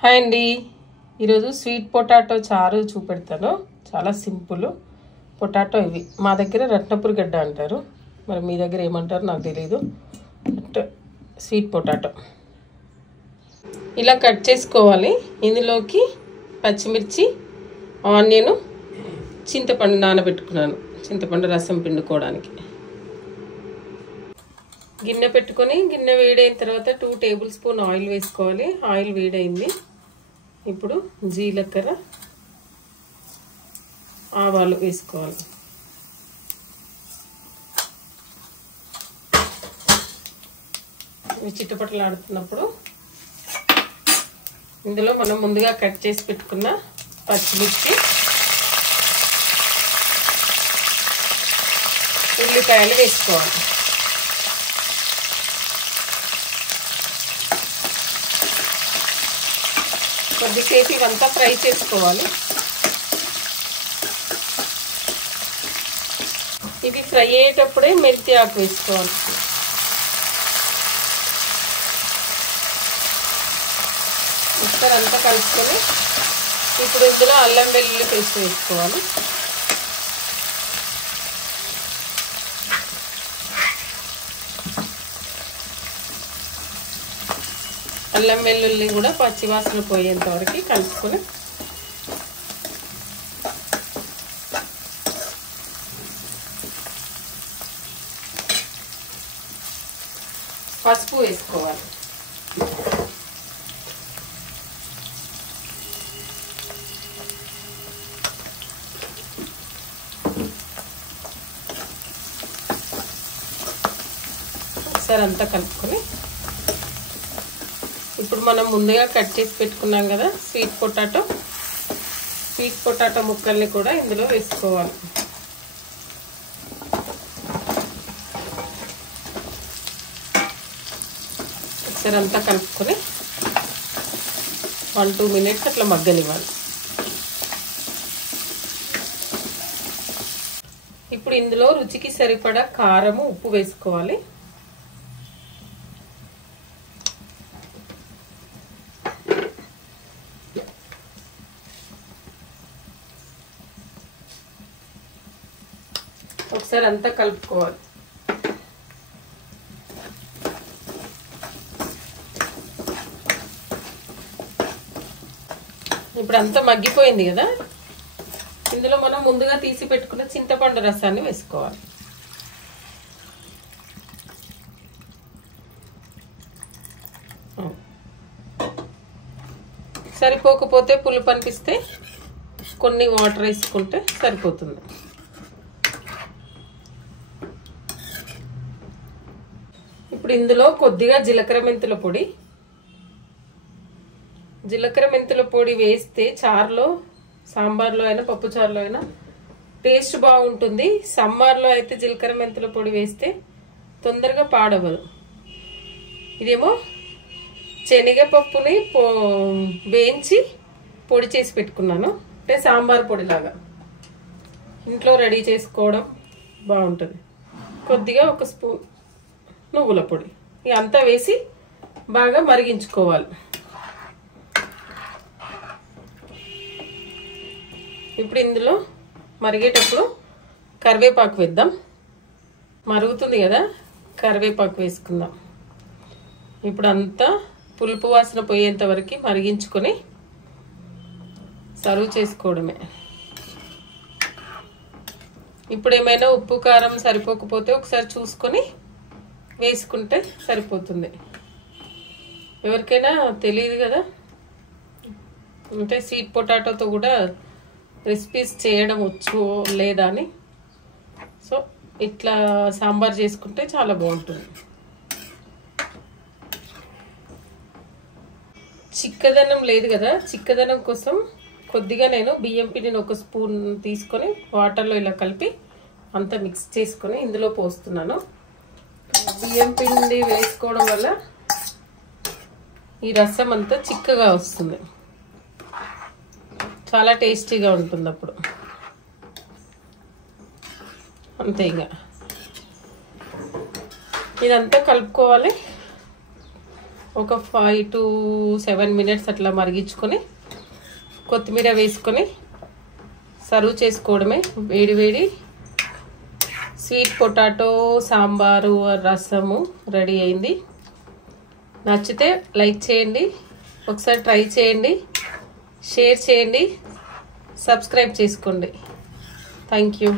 Hi అండి, ఈరోజు sweet potato చారు చూపెడతాను. చాలా సింపుల్. పొటాటో ఇవి మా దగ్గర రత్నపురి గడ్డ అంటారు, మరి మీ దగ్గర ఏమంటారు నాకు తెలియదు. స్వీట్ పొటాటో ఇలా కట్ చేసుకోవాలి. ఇందులోకి పచ్చిమిర్చి, ఆనియన్, చింతపండు నానబెట్టుకున్నాను, చింతపండు రసం పిండుకోవడానికి. గిన్నె పెట్టుకొని గిన్నె వేడైన తర్వాత 2 టేబుల్ స్పూన్ ఆయిల్ వేసుకోవాలి. ఆయిల్ వేడైంది. ఇప్పుడు జీలకర్ర, ఆవాలు వేసుకోవాలి. చిట్టపట్టలాడుతున్నప్పుడు ఇందులో మనం ముందుగా కట్ చేసి పెట్టుకున్న పచ్చిమిర్చి, ఉల్లిపాయలు వేసుకోవాలి. కొద్దిసేపు ఇవంతా ఫ్రై చేసుకోవాలి. ఇవి ఫ్రై అయ్యేటప్పుడే మెంతి ఆకు వేసుకోవాలి. మిక్సర్ అంతా కలుపుకొని ఇప్పుడు ఇందులో అల్లం వెల్లుల్లి పేస్ట్ వేసుకోవాలి. అల్లం వెల్లుల్లి కూడా పచ్చివాసన పోయేంత వరకు కలుపుకొని పసుపు వేసుకోవాలి. ఒకసారి అంతా కలుపుకొని ఇప్పుడు మనం ముందుగా కట్ చేసి పెట్టుకున్నాం కదా స్వీట్ పొటాటో ముక్కల్ని కూడా ఇందులో వేసుకోవాలి. ఒకసారి అంతా కలుపుకొని 1-2 మినిట్స్ అట్లా మగ్గనివ్వాలి. ఇప్పుడు ఇందులో రుచికి సరిపడా కారము, ఉప్పు వేసుకోవాలి. ఒకసారి అంతా కలుపుకోవాలి. ఇప్పుడు అంతా మగ్గిపోయింది కదా, ఇందులో మనం ముందుగా తీసి పెట్టుకున్న చింతపండు రసాన్ని వేసుకోవాలి. సరిపోకపోతే పులుపు అనిపిస్తే కొన్ని వాటర్ వేసుకుంటే సరిపోతుంది. ఇప్పుడు ఇందులో కొద్దిగా జీలకర్ర మెంతుల పొడి వేస్తే చారులో, సాంబార్లో అయినా పప్పు చారులో అయినా టేస్ట్ బాగుంటుంది. సమ్మర్లో అయితే జీలకర్ర మెంతుల పొడి వేస్తే తొందరగా పాడవదు. ఇదేమో శనగపప్పుని వేయించి పొడి చేసి పెట్టుకున్నాను, అంటే సాంబార్ పొడిలాగా ఇంట్లో రెడీ చేసుకోవడం బాగుంటుంది. కొద్దిగా 1 స్పూన్ నువ్వుల పొడి, ఇదంతా వేసి బాగా మరిగించుకోవాలి. ఇప్పుడు ఇందులో మరిగేటప్పుడు కరివేపాకు వేద్దాం. మరుగుతుంది కదా, కరివేపాకు వేసుకుందాం. ఇప్పుడు అంతా పులుపు వాసన పోయేంత వరకు మరిగించుకొని సర్వ్ చేసుకోవడమే. ఇప్పుడు ఏమైనా ఉప్పు కారం సరిపోకపోతే ఒకసారి చూసుకొని వేసుకుంటే సరిపోతుంది. ఎవరికైనా తెలియదు కదా, అంటే స్వీట్ పొటాటోతో కూడా రెసిపీస్ చేయడం వచ్చు లేదా అని, సో ఇట్లా సాంబార్ చేసుకుంటే చాలా బాగుంటుంది. చిక్కదనం లేదు కదా, చిక్కదనం కోసం కొద్దిగా నేను బియ్యం పిండిని 1 స్పూన్ తీసుకొని వాటర్లో ఇలా కలిపి అంతా మిక్స్ చేసుకొని ఇందులో పోస్తున్నాను. బియ్యం పిండి వేసుకోవడం వల్ల ఈ రసం అంతా చిక్కగా వస్తుంది, చాలా టేస్టీగా ఉంటుంది. అప్పుడు అంతే, ఇదంతా కలుపుకోవాలి. ఒక 5 to 7 మినిట్స్ అట్లా మరిగించుకొని కొత్తిమీర వేసుకొని సర్వ్ చేసుకోవడమే. వేడి వేడి స్వీట్ పొటాటో సాంబారు రసము రెడీ అయింది. నచ్చితే లైక్ చేయండి, ఒకసారి ట్రై చేయండి, షేర్ చేయండి, సబ్స్క్రైబ్ చేసుకోండి. Thank you.